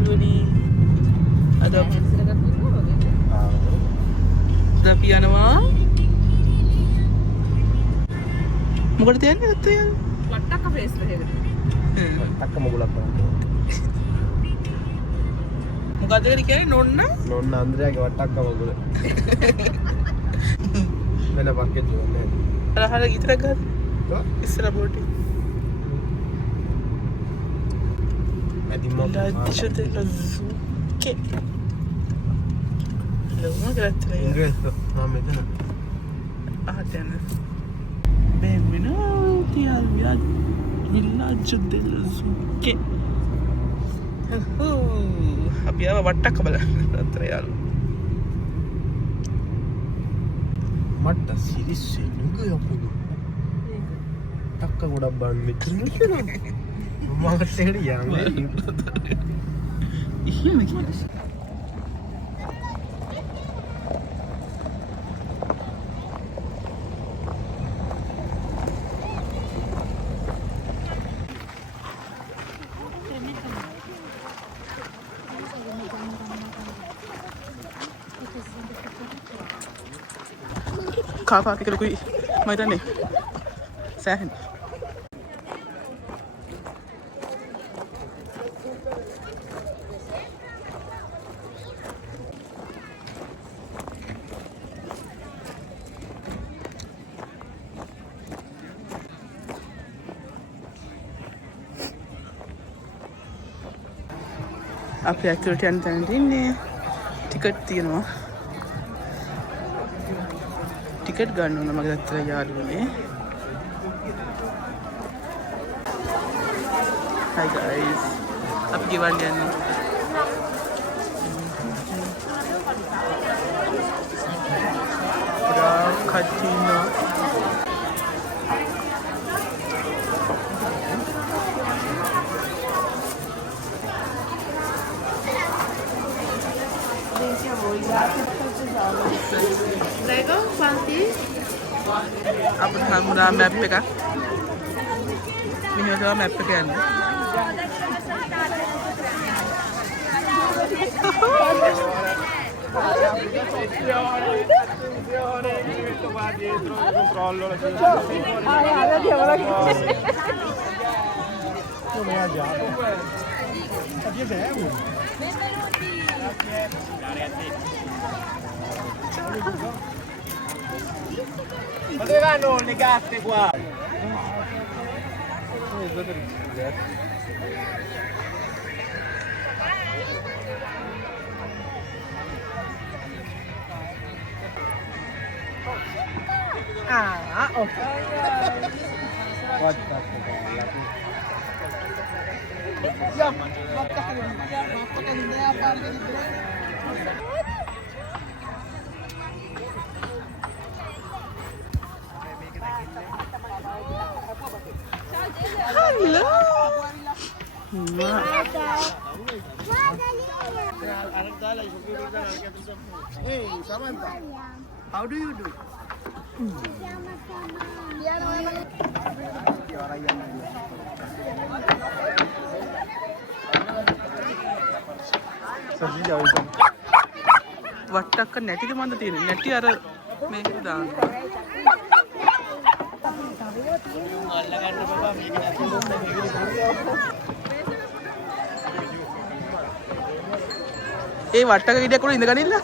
යාළුවනි. අද අපි යනවා. මොකටද යන්නේ නැත්තේ? වට්ටක්ක ප්‍රේස් එකකට. වට්ටක්ක මොගලක් කරන්නේ. මොකද කියන්නේ නොන්න අන්ද්‍රයාගේ වට්ටක්ක මොගල. වෙන පක්කේ දුවන්නේ. අර ගිතර ගන්න. ඉස්සර බෝටි. La dice dello zucche. Allora, grazie. Ingresso. No, metà. Ah, tiene. Benvenuti al villaggio dello zucche. Abbiamo වට්ටක්ක බලන්න අතර යාළු. මට සිරිස්සේ නුග යපුදු. ටක්ක ගොඩක් බලන්න මෙච්චර නුෂ්‍යනවා. මමකට එකට යන්නේ. එහෙම කියන්නේ. කාපා එක ලොකුයි මම හිතන්නේ සෑහෙන අපි ඇතුළට යන තැනට ඉන්නේ ටිකට් තියෙනවා ටිකට් ගන්න ඕන මගේ අතර යාළුවනේ Hi guys අපි ගෙවන්න යන්නේ කටිනා Prego, quanti? අපිට හම්බුනා මැප් එක. මෙහෙම තමයි මැප් එක යන්නේ. Ma dove vanno le gatte qua? Ah, ok. Hello. Hey, Samantha. How do you do? सब्जी जाओ इधर වට්ටක්ක නැටිද මන්ද තියෙන්නේ නැටි අර මේකට දාන්න ඒ වට්ටක ගෙඩියක් උඩ ඉඳගනින්න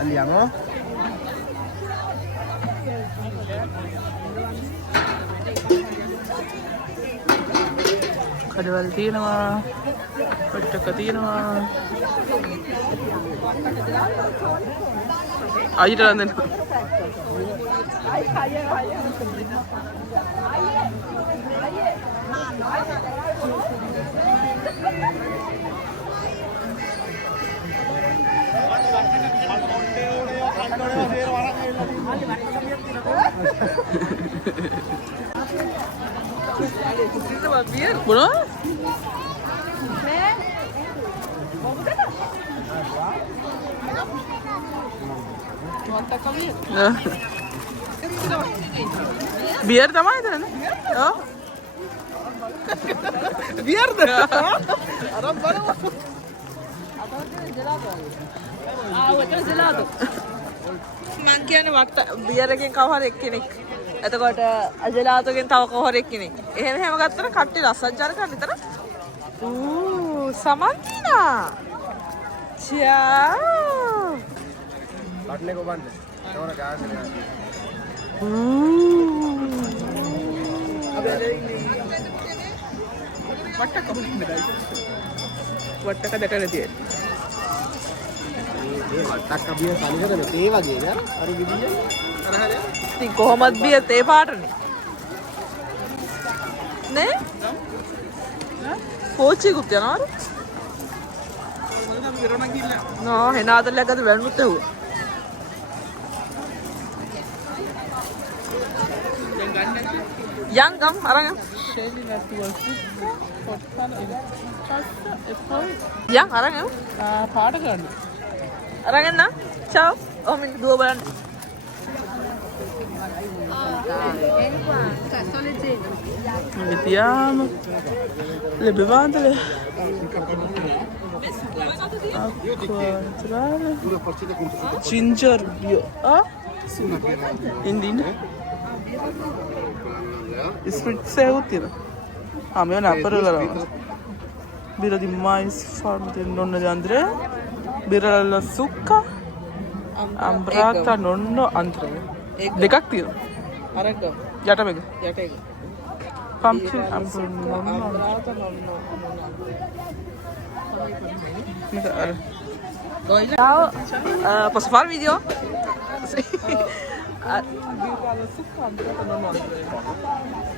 andiamo කඩවල් තියෙනවා වට්ටක තියෙනවා අයියට රඳන Bueno. බියර් තමයි දන්නේ. ඔව්. බියර්ද? අරන් බලමු. මං කියන්නේ වට බියර් එකෙන් කව හරි එක්කෙනෙක්. එතකොට අජලාතෝගෙන් තව කවර එක්කෙනෙක්. එහෙම ගත්තම කට්ටිය රසජාර කරන විතර. සමන්තිනා. චාව්. බට්නේ කොබන්නේ. නෝන ගාන්න යනවා. වට්ටක දැකලා තියෙන්නේ. මේ වට්ටක් අබිය සමගද තේ වගේ නේද? අර විදිය. අර හරිය. ඉතින් කොහොමද බිය තේ පාටනේ. නේ? පෝච්චිකුත් යනවාද? මොකද විරණ ගිල්ල. නෝ හෙනාදල්ලක් අද වැන්නුත් ඇහුවා. දැන් ගම් අරන් ෂේලි නැතුව පොට්ටන යන් අරන් පාට ගන්න. අරන් එන්න. චාව්. ඔහොම දුව බලන්න. Vediamo le bevande, ginger beer, Indian, spritz utile. A me una parola. Birra di mais farm del nonno di Andrea, birra alla zucca, ambrata nonno Andrea. Dekak තියෙනවා. අරක යට මේක. යට එක. pumpkin ambrata nonno. Ciao, posso fare un video? Sì.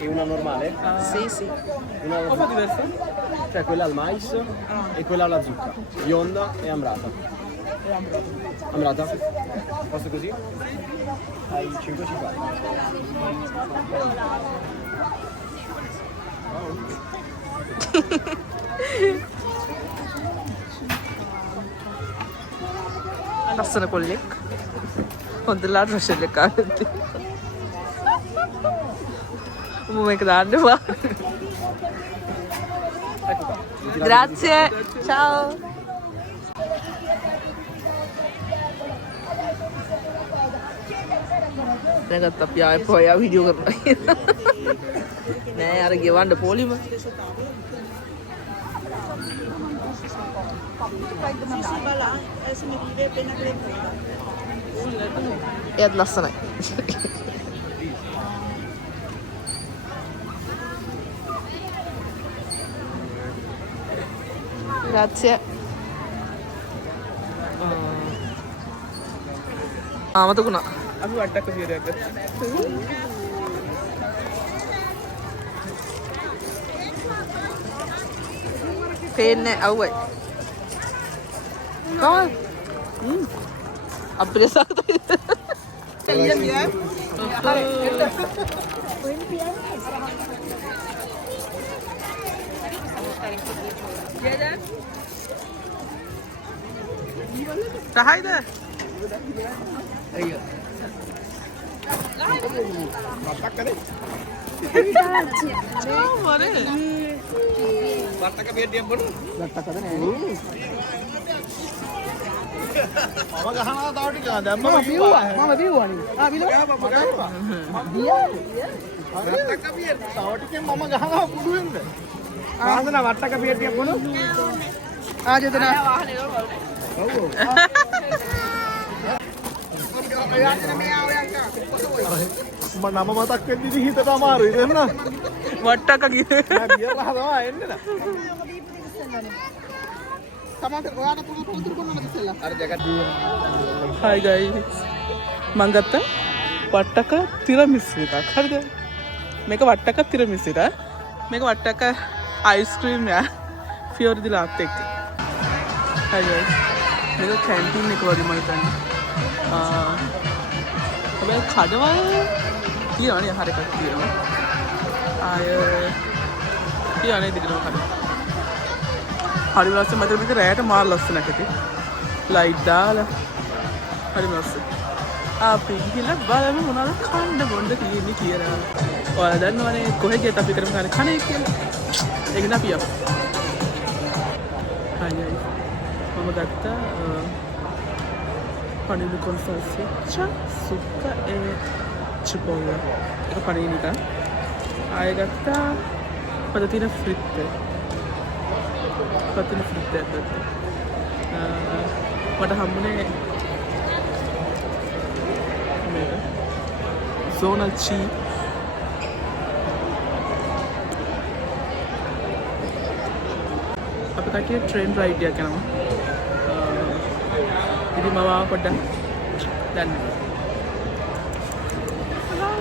E una normale? Sì, sì. Una diversa? Cioè quella al mais e quella alla zucca. Bionda e ambrata. Ambrata? Posso così? Hai 5,50. ලස්සන කොල්ලෙක්. හොඳලාට Rochelle එක කාලෙත්. උඹ මේක දාන්න එපා. Grazie. Ciao. දැන්ගත් අපි ආයෙ පොයා වීඩියෝ කරනවා. නෑ අර ගෙවන්න පොලිම. එයත් ලස්සනයි. Grazie. මතකුණා. අපි වට්ටක්ක බියරයක් ගත්තා. පේන්නේ අවුයි. කොහොමද? අපේ සාතේ. එළිය මිය. Tahayද? Ayo. වට්ටක්කනේ. මරේ. වට්ටක්ක බෙඩියක් බොන්න. වට්ටක්කද නෑ. මම ගහනවා තව ටික. දැන් මම බිව්වා. මම බිව්වානේ. බිලෝ. වට්ටක්ක බිය. තව ටිකෙන් මම ගහනවා කුඩුවෙන්ද. ආසන වට්ටක්ක බෙඩියක් බොන්න. ආජෙතන. ඔව්. මම නම මතක් වෙද්දි හිතට අමාරුයි දෙන්න. වට්ටක්ක කියේ. නෑ බියර් හදවා එන්නේ නා. සමහර ඔයාට පුදුරු කොන්නද ඉස්සෙල්ලා. අර ජැකට්. Hi guys. මං ගත්ත වට්ටක තිරමිසු එකක්. හරිද? මේක වට්ටක තිරමිසු එක. මේක වට්ටක අයිස්ක්‍රීම් යා. ෆියෝරි දී ලාත් එක්ක. Hi guys. මේක කැන්ටින් එක වගේ මම හිතන්නේ. හැබැයි කඩවල් තියෙනවනේ හරියට තියෙනවා. ආය තියන්නේ දිගටම කඩ. හරි ලස්සන මට මේක රැයට මාර ලස්සනක් ඇති. ලයිට් දාලා හරි ලස්සනයි. අපි ගිහලා බලමු මොනවද කන්න බොන්න තියෙන්නේ කියලා. ඔයාලා දන්නවනේ කොහෙ ගියත් අපි කරමු කන්නේ කියලා. ඒක නේ අපි යමු. හයි. මම ගත්තා panini con salsiccia, zucca e cipolla. Ito panini ka. Hai gatta patatine fritte. Patatine fritte gatta. මට හම්බුනේ මේක. Zona C. අපි කටිය ට්‍රේන් රයිඩ් එකක් යනවා. ඉතින් මම පොඩ්ඩක් දැන්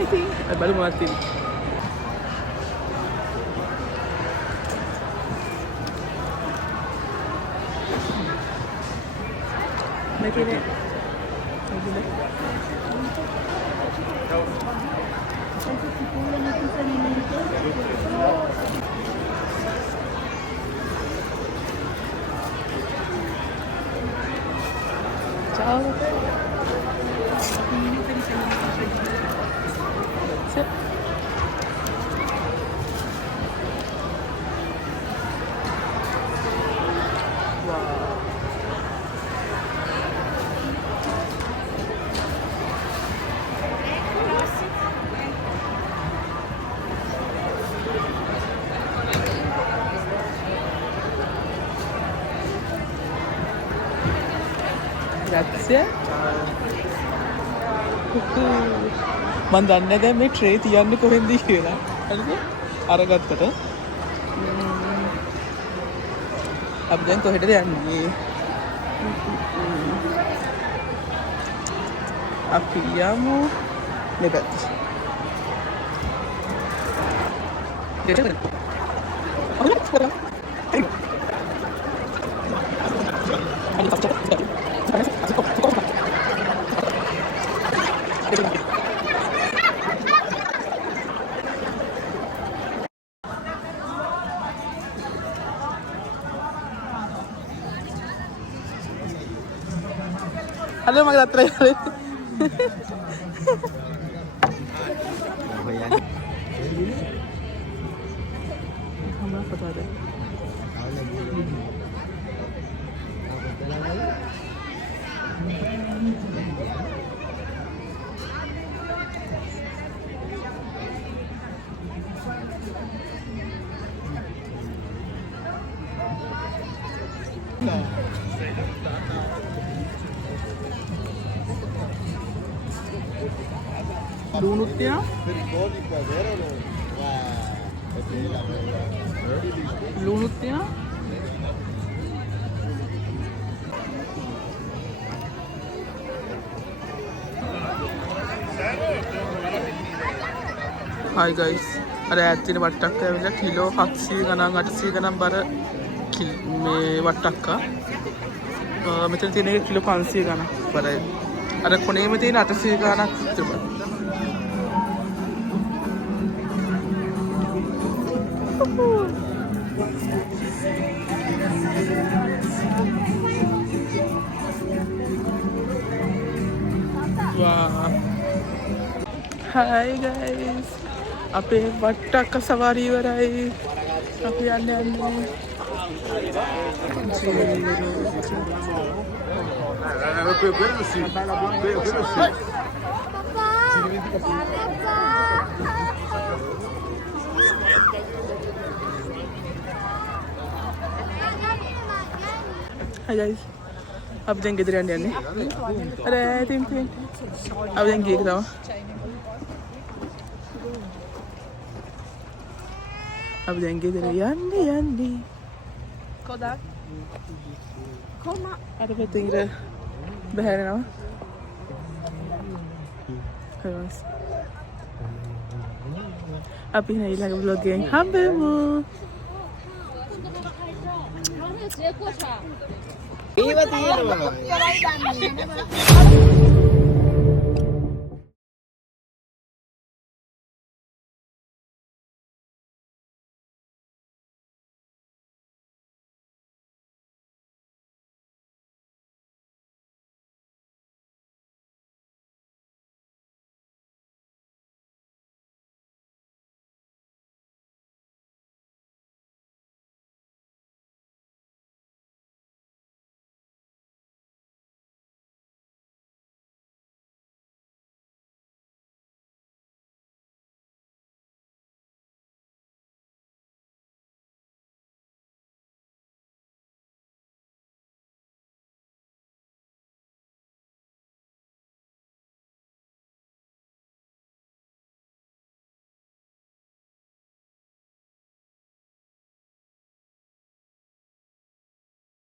ඉතින් බලමු මොකක්ද තියෙන්නේ. මේකනේ ciao. Sit. Grazie. මන් දන්නේ දැන් මේ ට්‍රේ තියන්නේ කොහෙන්ද කියලා. හරිද? අරගත්තට. අපි දැන් කොහෙටද යන්නේ? අපි යමු මේ පැත්තට. Halo mga tatray. Hama pata de. Lunutnya lunutnya Hi guys, අර ඈත්තින වට්ටක්ක ඇවිල්ලා කිලෝ 700 ගණන් 800 ගණන් බර මේ වට්ටක්ක. මෙතන තියෙන එක කිලෝ 500 ගණන් බරයි. අර කොනේම තියෙන 800 ගණක් තිබුණා. Wow. Hi guys. අපේ වට්ටක්ක සවාරි ඉවරයි. අපි යන්නේ. Quello sì. Hi guys. Abi දැන් ගෙදර යන්න යන්නේ. අර තින් අපි දැන් ගියේ තමයි. අපි දැන් ගෙදර යන්නේ. Kodak. Koma. අර පැත්තේ ඉර බහැරනවා. හරිස්. අපි ඊළඟ vlog එකෙන් හම්බෙමු. ඒව තියෙනවා.